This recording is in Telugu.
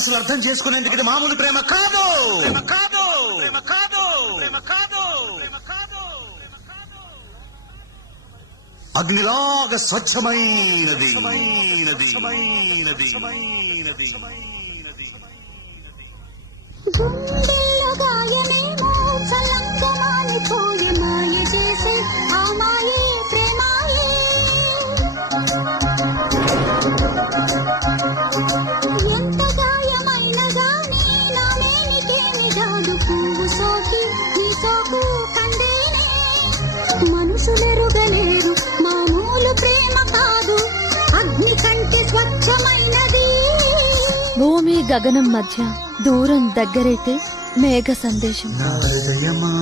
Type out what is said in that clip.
మనసులు అర్థం చేసుకునేందుకు ఇది మామూలు ప్రేమ కాదు. ప్రేమ కాదు. ప్రేమ కాదు. ప్రేమ కాదు. ప్రేమ కాదు. అగ్నిలాగా స్వచ్ఛమైనది. గుండెల్లో గాయమేమో కలంకమాను పోయి మాయ చేసే ఆ మాయే ప్రేమాయే. ఎంత గాయమైనా గానీ నా మేనికేమి రాదు పువ్వు సోకి నీ సోకు కందేనే. మనుషులెరుగలేరు మామూలు ప్రేమ కాదు, అగ్ని కంటే స్వచ్ఛమైనది. భూమి గగనం మధ్య దూరం దగ్గరైతే మేఘ సందేశం. హృదయమా